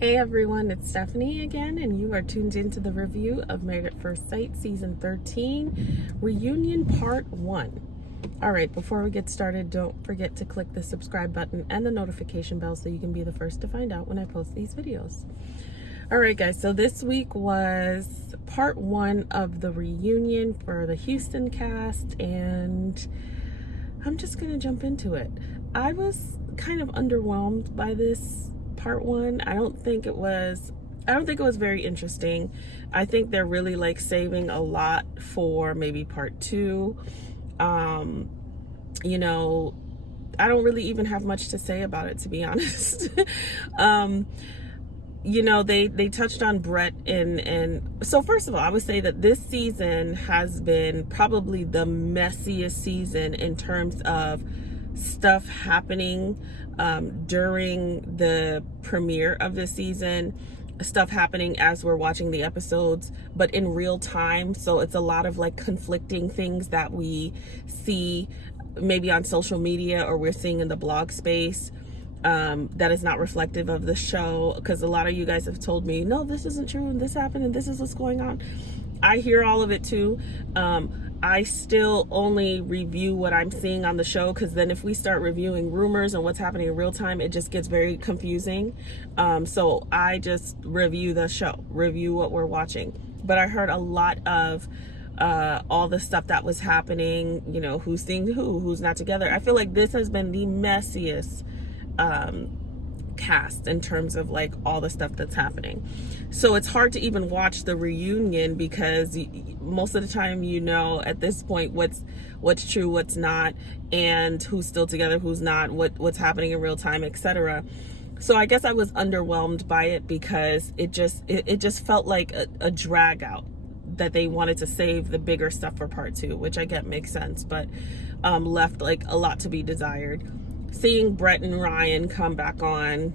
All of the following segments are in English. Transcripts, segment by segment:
Hey everyone, it's Stephanie again, and you are tuned into the review of Married at First Sight Season 13, Reunion Part 1. Alright, before we get started, don't forget to click the subscribe button and the notification bell so you can be the first to find out when I post these videos. Alright guys, so this week was Part 1 of the reunion for the Houston cast, and I'm just going to jump into it. I was kind of underwhelmed by this Part 1. I don't think it was very interesting. I think they're really like saving a lot for maybe Part 2. You know, I don't really even have much to say about it, to be honest. You know, they touched on Brett, and so first of all, I would say that this season has been probably the messiest season in terms of stuff happening during the premiere of this season, stuff happening as we're watching the episodes, but in real time. So it's a lot of like conflicting things that we see maybe on social media or we're seeing in the blog space that is not reflective of the show, because a lot of you guys have told me, no, this isn't true, and this happened, and this is what's going on. I hear all of it too. I still only review what I'm seeing on the show, because then if we start reviewing rumors and what's happening in real time, it just gets very confusing. So I just review the show, review what we're watching. But I heard a lot of all the stuff that was happening, you know, who's seeing who's not together. I feel like this has been the messiest cast in terms of like all the stuff that's happening. So it's hard to even watch the reunion, because most of the time, you know, at this point what's true, what's not, and who's still together, who's not, what's happening in real time, etc. So I guess I was underwhelmed by it, because it just felt like a drag out, that they wanted to save the bigger stuff for Part 2, which I get makes sense, but left like a lot to be desired. Seeing Brett and Ryan come back on,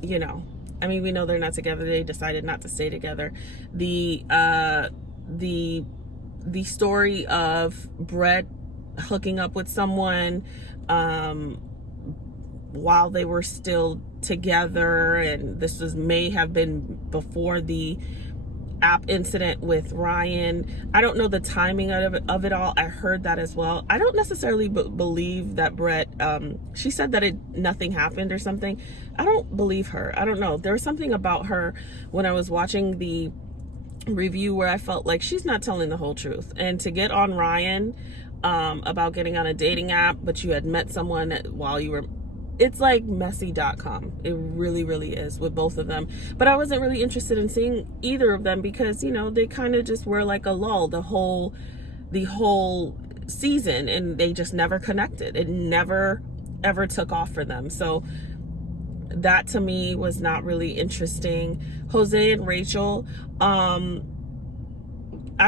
you know, I mean, we know they're not together. They decided not to stay together. The story of Brett hooking up with someone while they were still together, and this may have been before the app incident with Ryan. I don't know the timing of it all. I heard that as well. I don't necessarily believe that Brett, she said that nothing happened or something. I don't believe her. I don't know. There was something about her when I was watching the review where I felt like she's not telling the whole truth. And to get on Ryan about getting on a dating app, but you had met someone while you were, it's like messy.com. It really, really is with both of them. But I wasn't really interested in seeing either of them, because, you know, they kind of just were like a lull the whole season, and they just never connected. It never ever took off for them. So that to me was not really interesting. Jose and Rachel, I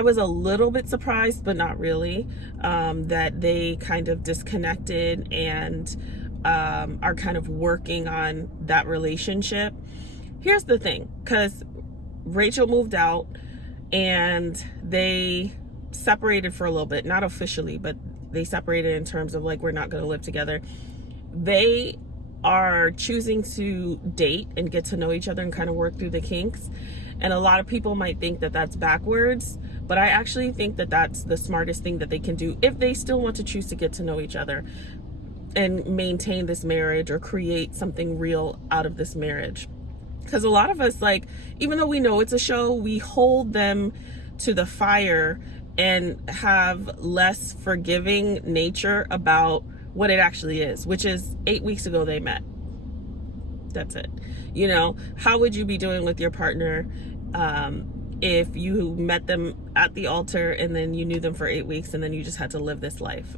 was a little bit surprised, but not really, that they kind of disconnected and are kind of working on that relationship. Here's the thing, because Rachel moved out and they separated for a little bit, not officially, but they separated in terms of like, we're not going to live together. They are choosing to date and get to know each other and kind of work through the kinks. And a lot of people might think that that's backwards, but I actually think that that's the smartest thing that they can do if they still want to choose to get to know each other and maintain this marriage or create something real out of this marriage. Because a lot of us, like, even though we know it's a show, we hold them to the fire and have less forgiving nature about what it actually is, which is 8 weeks ago they met. That's it. You know, how would you be doing with your partner if you met them at the altar and then you knew them for 8 weeks and then you just had to live this life?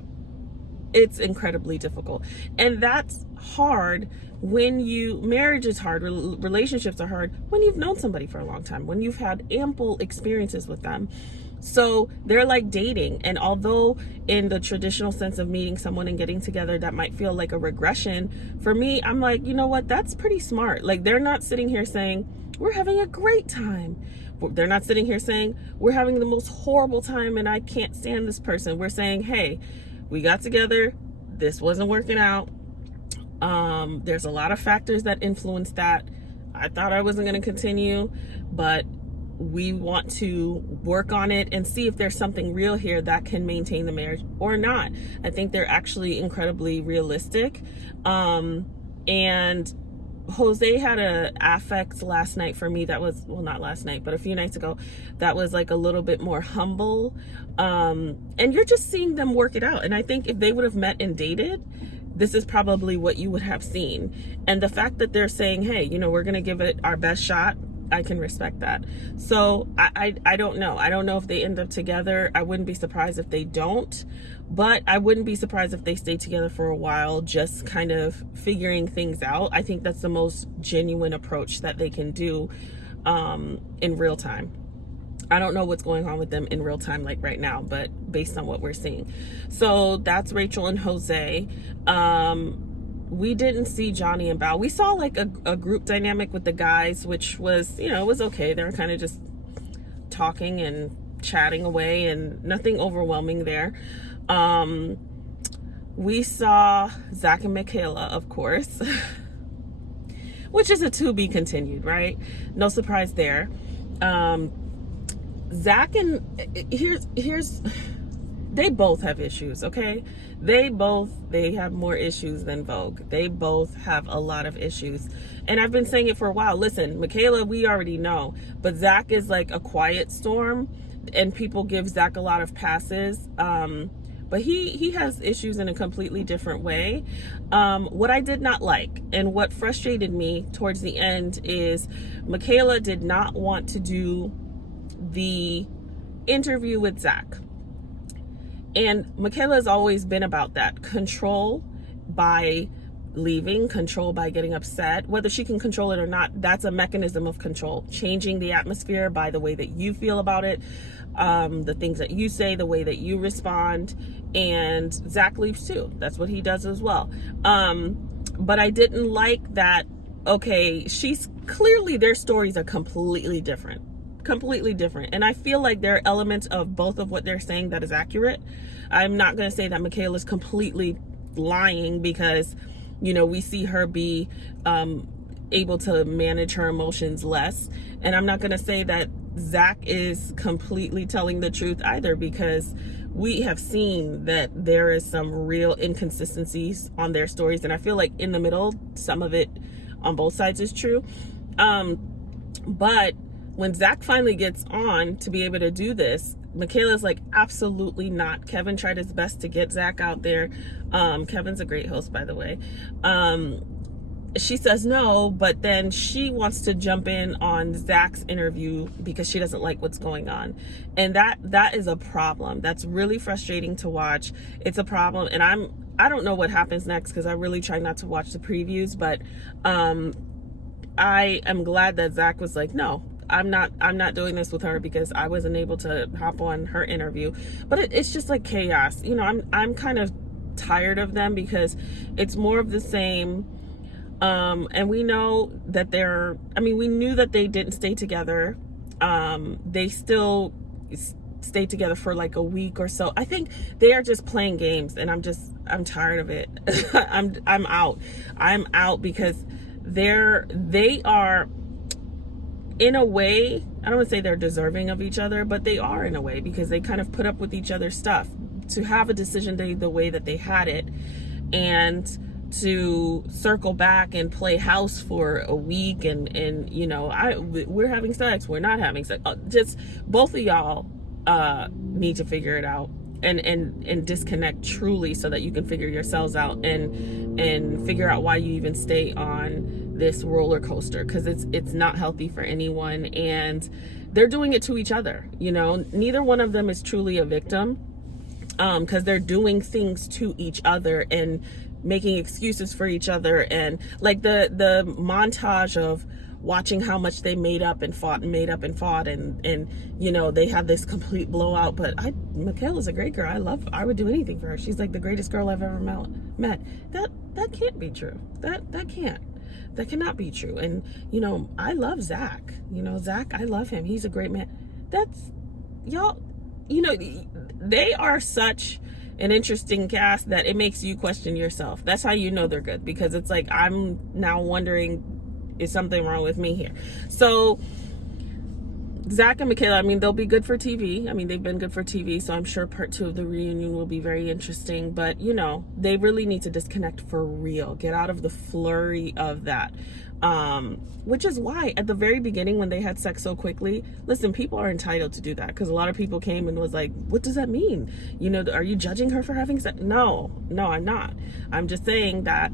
It's incredibly difficult. And that's hard when marriage is hard, relationships are hard when you've known somebody for a long time, when you've had ample experiences with them. So they're like dating. And although in the traditional sense of meeting someone and getting together, that might feel like a regression, for me, I'm like, you know what? That's pretty smart. Like, they're not sitting here saying, we're having a great time. They're not sitting here saying, we're having the most horrible time and I can't stand this person. We're saying, hey, we got together, this wasn't working out. There's a lot of factors that influence that. I thought I wasn't going to continue, but we want to work on it and see if there's something real here that can maintain the marriage or not. I think they're actually incredibly realistic. And Jose had a affect last night for me that was, well, not last night, but a few nights ago, that was like a little bit more humble. And you're just seeing them work it out. And I think if they would have met and dated, this is probably what you would have seen. And the fact that they're saying, hey, you know, we're going to give it our best shot, I can respect that. So I don't know. I don't know if they end up together. I wouldn't be surprised if they don't, but I wouldn't be surprised if they stay together for a while, just kind of figuring things out. I think that's the most genuine approach that they can do in real time. I don't know what's going on with them in real time, like right now, but based on what we're seeing. So that's Rachel and Jose. We didn't see Johnny and Bao. We saw like a group dynamic with the guys, which was, you know, it was okay. They were kind of just talking and chatting away and nothing overwhelming there. We saw Zach and Michaela, of course, which is a to be continued, right? No surprise there. Zach and here's they both have issues, okay? They have more issues than Vogue. They both have a lot of issues. And I've been saying it for a while. Listen, Michaela, we already know, but Zach is like a quiet storm and people give Zach a lot of passes. But he has issues in a completely different way. What I did not like and what frustrated me towards the end is Michaela did not want to do the interview with Zach. And Michaela has always been about that. Control by leaving, control by getting upset. Whether she can control it or not, that's a mechanism of control. Changing the atmosphere by the way that you feel about it, the things that you say, the way that you respond. And Zach leaves too. That's what he does as well. But I didn't like that, okay, she's clearly, their stories are completely different. And I feel like there are elements of both of what they're saying that is accurate. I'm not going to say that Michaela's completely lying because, you know, we see her be able to manage her emotions less. And I'm not going to say that Zach is completely telling the truth either, because we have seen that there is some real inconsistencies on their stories. And I feel like in the middle, some of it on both sides is true. But when Zach finally gets on to be able to do this, Michaela's like, absolutely not. Kevin tried his best to get Zach out there. Kevin's a great host, by the way. She says no, but then she wants to jump in on Zach's interview because she doesn't like what's going on. And that is a problem. That's really frustrating to watch. It's a problem. And I don't know what happens next because I really try not to watch the previews, but I am glad that Zach was like, no, I'm not doing this with her because I wasn't able to hop on her interview. But it's just like chaos. You know, I'm kind of tired of them because it's more of the same. And we know that we knew that they didn't stay together. They still stayed together for like a week or so. I think they are just playing games, and I'm tired of it. I'm out because they are, in a way, I don't want to say they're deserving of each other, but they are in a way, because they kind of put up with each other's stuff. To have a decision day the way that they had it, and to circle back and play house for a week, and you know, we're having sex, we're not having sex. Just both of y'all need to figure it out and disconnect truly, so that you can figure yourselves out and figure out why you even stay on this roller coaster, because it's not healthy for anyone, and they're doing it to each other. You know, neither one of them is truly a victim, because they're doing things to each other and making excuses for each other. And like the montage of watching how much they made up and fought and you know, they had this complete blowout. But Michaela's a great girl. I would do anything for her. She's like the greatest girl I've ever met. That can't be true. That cannot be true. And you know, I love Zach. You know, Zach, I love him. He's a great man. That's, y'all, you know, they are such an interesting cast that it makes you question yourself. That's how you know they're good, because it's like, I'm now wondering, Is something wrong with me here? So Zach and Michaela, I mean, they'll be good for TV. I mean, they've been good for TV, so I'm sure part 2 of the reunion will be very interesting. But, you know, they really need to disconnect for real. Get out of the flurry of that. Which is why at the very beginning when they had sex so quickly, listen, people are entitled to do that, because a lot of people came and was like, what does that mean? You know, are you judging her for having sex? No, I'm not. I'm just saying that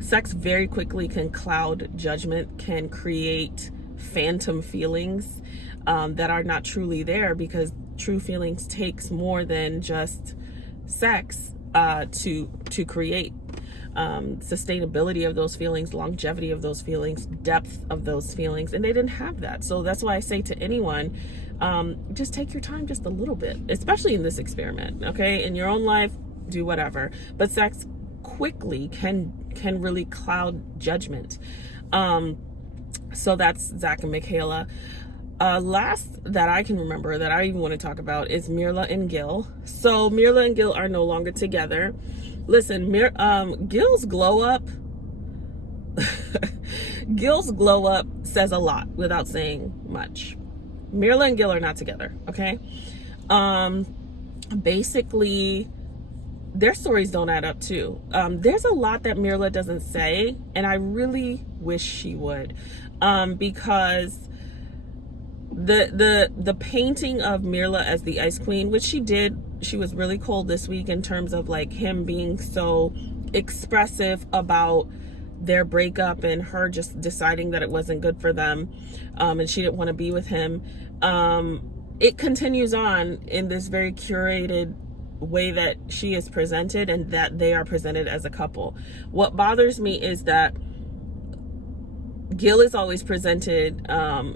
sex very quickly can cloud judgment, can create phantom feelings that are not truly there, because true feelings takes more than just sex to create. Sustainability of those feelings, longevity of those feelings, depth of those feelings, and they didn't have that. So that's why I say to anyone, just take your time just a little bit, especially in this experiment. Okay, in your own life, do whatever, but sex quickly can really cloud judgment. So that's Zach and Michaela. Last that I can remember that I even want to talk about is Mirla and Gill. So Mirla and Gill are no longer together. Listen, Gill's glow up Gill's glow up says a lot without saying much. Mirla and Gill are not together, okay? Basically, their stories don't add up too. There's a lot that Mirla doesn't say, and I really wish she would, because the painting of Mirla as the Ice Queen, which she did, she was really cold this week in terms of like him being so expressive about their breakup and her just deciding that it wasn't good for them, and she didn't want to be with him. It continues on in this very curated way that she is presented and that they are presented as a couple. What bothers me is that Gill is always presented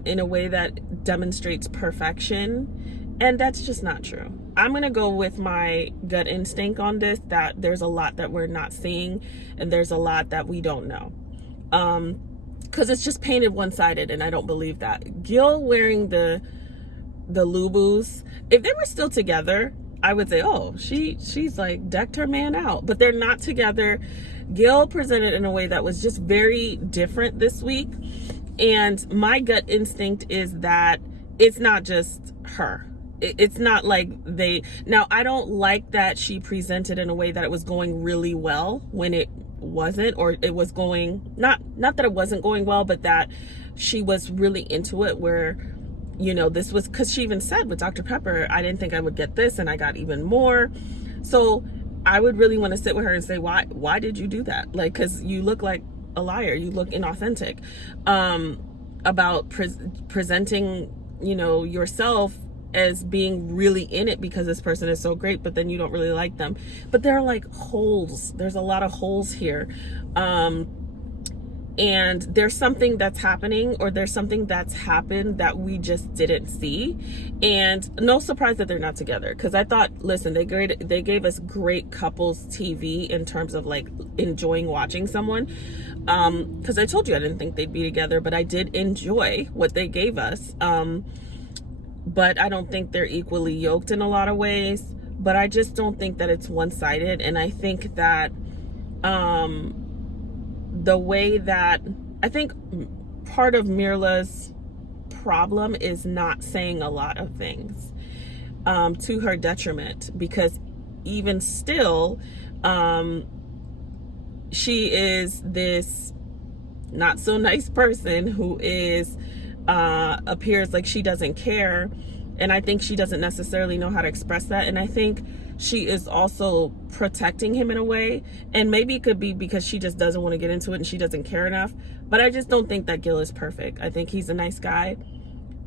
in a way that demonstrates perfection, and that's just not true. I'm gonna go with my gut instinct on this, that there's a lot that we're not seeing and there's a lot that we don't know, because it's just painted one-sided, and I don't believe that. Gill wearing the Lubus, if they were still together, I would say, oh, she's like decked her man out, but they're not together. Gill presented in a way that was just very different this week, and my gut instinct is that it's not just her. It's not like now I don't like that she presented in a way that it was going really well when it wasn't, or it was going, not that it wasn't going well, but that she was really into it, where, you know, this was, because she even said with Dr. Pepper, I didn't think I would get this, and I got even more. So I would really want to sit with her and say, why did you do that? Like, because you look like a liar, you look inauthentic, about presenting, you know, yourself as being really in it because this person is so great, but then you don't really like them. But there are like holes, there's a lot of holes here, and there's something that's happening, or there's something that's happened that we just didn't see. And no surprise that they're not together, because I thought, listen, they gave us great couples TV in terms of like enjoying watching someone, because I told you I didn't think they'd be together, but I did enjoy what they gave us. But I don't think they're equally yoked in a lot of ways, but I just don't think that it's one-sided. And I think that the way that, I think part of Mirla's problem is not saying a lot of things to her detriment, because even still, she is this not so nice person who is appears like she doesn't care, and I think she doesn't necessarily know how to express that. And I think she is also protecting him in a way, and maybe it could be because she just doesn't want to get into it and she doesn't care enough. But I just don't think that Gill is perfect. I think he's a nice guy,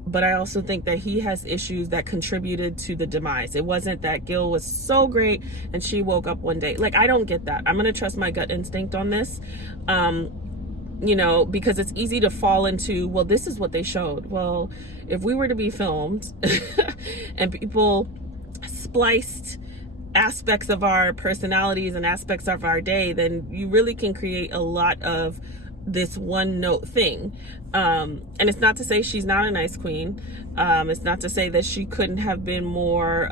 but I also think that he has issues that contributed to the demise. It wasn't that Gill was so great and she woke up one day. Like, I don't get that. I'm gonna trust my gut instinct on this. You know, because it's easy to fall into, well, this is what they showed. Well, if we were to be filmed and people spliced aspects of our personalities and aspects of our day, then you really can create a lot of this one note thing. And it's not to say she's not a nice queen. It's not to say that she couldn't have been more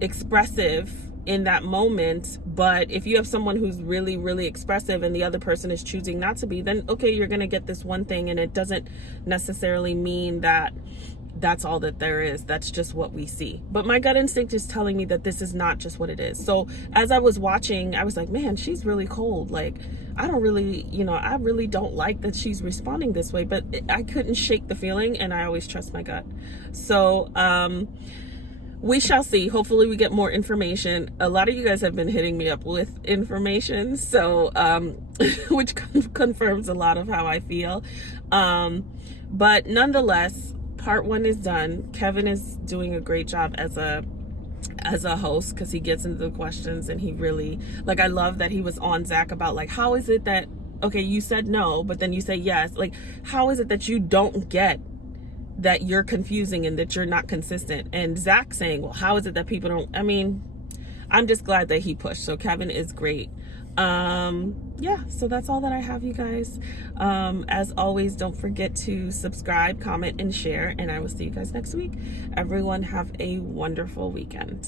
expressive in that moment. But if you have someone who's really, really expressive and the other person is choosing not to be, then okay, you're going to get this one thing, and it doesn't necessarily mean that that's all that there is. That's just what we see. But my gut instinct is telling me that this is not just what it is. So as I was watching, I was like, man, she's really cold. Like, I don't really, I really don't like that she's responding this way, but I couldn't shake the feeling, and I always trust my gut. So, we shall see. Hopefully we get more information. A lot of you guys have been hitting me up with information, so which confirms a lot of how I feel. But nonetheless, part 1 is done. Kevin is doing a great job as a host, because he gets into the questions, and he really, like, I love that he was on Zach about, like, how is it that, okay, you said no, but then you say yes. Like, how is it that you don't get that you're confusing and that you're not consistent? And Zach saying, well, how is it that people don't? I mean, I'm just glad that he pushed. So Kevin is great. Yeah, so that's all that I have, you guys. As always, don't forget to subscribe, comment, and share, and I will see you guys next week. Everyone have a wonderful weekend.